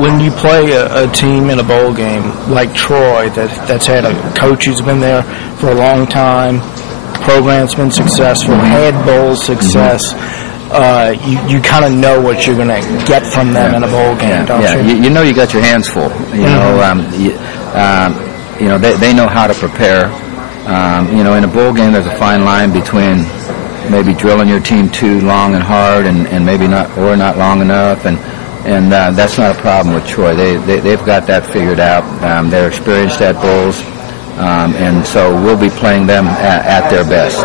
When you play a team in a bowl game like Troy that's had a coach who's been there for a long time, program's been successful, had bowl success, you kind of know what you're going to get from them in a bowl game, don't you? You know you got your hands full. You know, they know how to prepare. You know, in a bowl game, there's a fine line between maybe drilling your team too long and hard, and maybe not long enough, and that's not a problem with Troy. They've got that figured out. They're experienced at bowls, and so we'll be playing them at their best.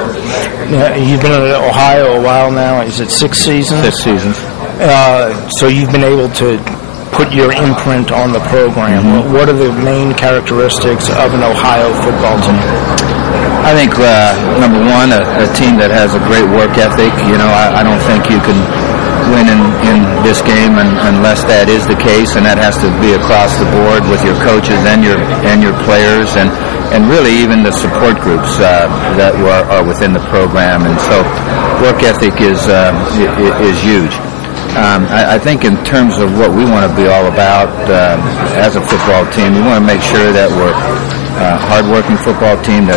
Yeah, you've been in Ohio a while now. Is it 6 seasons? 6 seasons. So you've been able to put your imprint on the program. Mm-hmm. What are the main characteristics of an Ohio football team? I think, number one, a team that has a great work ethic. You know, I don't think you can win in this game unless that is the case, and that has to be across the board with your coaches and your players, and really even the support groups that are within the program. And so work ethic is huge. I think in terms of what we want to be all about as a football team, we want to make sure that we're a hard-working football team that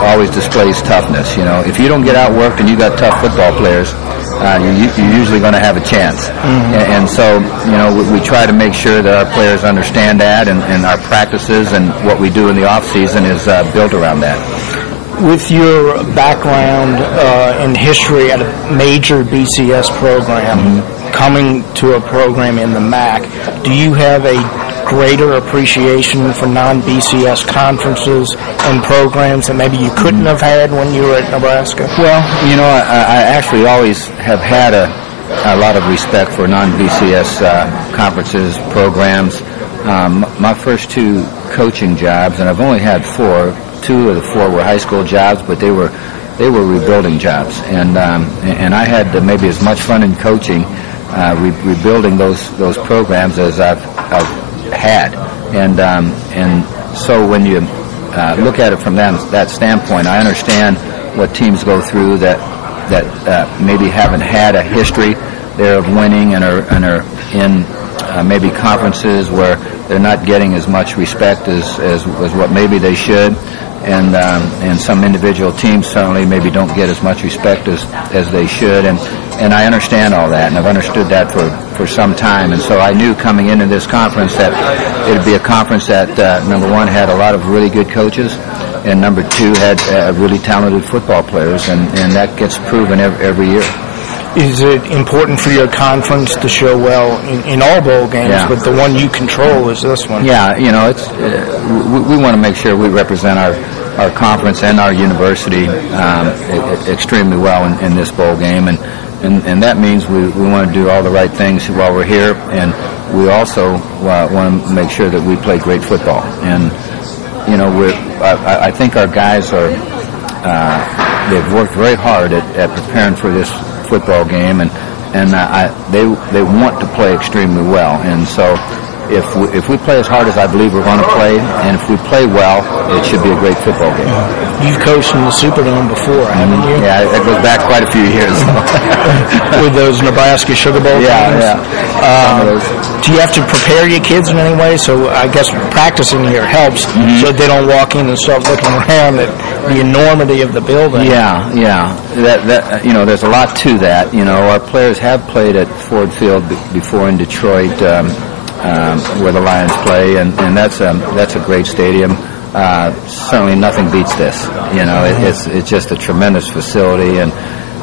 always displays toughness. You know, if you don't get outworked and you got tough football players, you're usually going to have a chance. Mm-hmm. And so, you know, we try to make sure that our players understand that, and our practices and what we do in the off-season is built around that. With your background in history at a major BCS program, coming to a program in the MAC, do you have a greater appreciation for non-BCS conferences and programs that maybe you couldn't have had when you were at Nebraska? Well, you know, I actually always have had a lot of respect for non-BCS conferences, programs. My first 2 coaching jobs, and I've only had 4, 2 of the 4 were high school jobs, but they were rebuilding jobs, and I had maybe as much fun in coaching rebuilding those programs as I've had, and so when you look at it from that standpoint, I understand what teams go through that maybe haven't had a history there of winning and are in maybe conferences where they're not getting as much respect as what maybe they should. And some individual teams certainly maybe don't get as much respect as they should, and I understand all that, and I've understood that for some time, and so I knew coming into this conference that it would be a conference that number one had a lot of really good coaches, and number 2 had really talented football players, and that gets proven every year. Is it important for your conference to show well in all bowl games, but the one you control is this one? Yeah, you know, it's we want to make sure we represent our conference and our university extremely well in this bowl game, and that means we want to do all the right things while we're here, and we also want to make sure that we play great football. And you know, I think our guys they've worked very hard at preparing for this football game, and they want to play extremely well, and so if we play as hard as I believe we're going to play, and if we play well, it should be a great football game. You've coached in the Superdome before, haven't you? Yeah, it goes back quite a few years. With those Nebraska Sugar Bowl games? Yeah. Do you have to prepare your kids in any way? So I guess practicing here helps, so they don't walk in and start looking around at the enormity of the building. Yeah. That you know, there's a lot to that. You know, our players have played at Ford Field before in Detroit, where the Lions play, and that's a great stadium. Certainly nothing beats this. You know, it's just a tremendous facility, and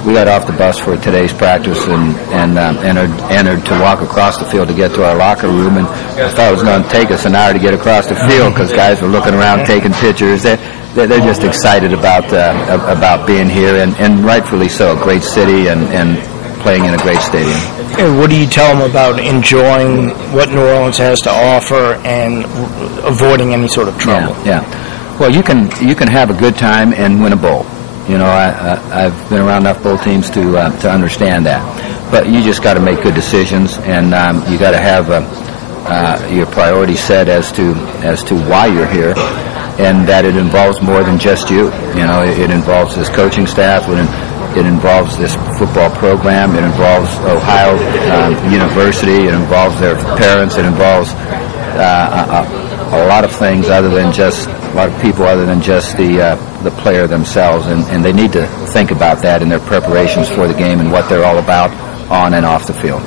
we got off the bus for today's practice and entered to walk across the field to get to our locker room, and I thought it was going to take us an hour to get across the field because guys were looking around taking pictures. They're just excited about being here, and rightfully so. A great city and playing in a great stadium. And what do you tell them about enjoying what New Orleans has to offer and avoiding any sort of trouble? Yeah. Well, you can have a good time and win a bowl. You know, I've been around enough bowl teams to understand that. But you just got to make good decisions, and you got to have your priorities set as to why you're here, and that it involves more than just you. You know, it involves this coaching staff, It involves this football program. It involves Ohio University. It involves their parents. It involves a lot of things other than just a lot of people other than just the player themselves, and they need to think about that in their preparations for the game and what they're all about on and off the field.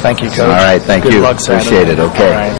Thank you, Coach. All right, thank Good you. luck Saturday. Appreciate it. Okay. All right.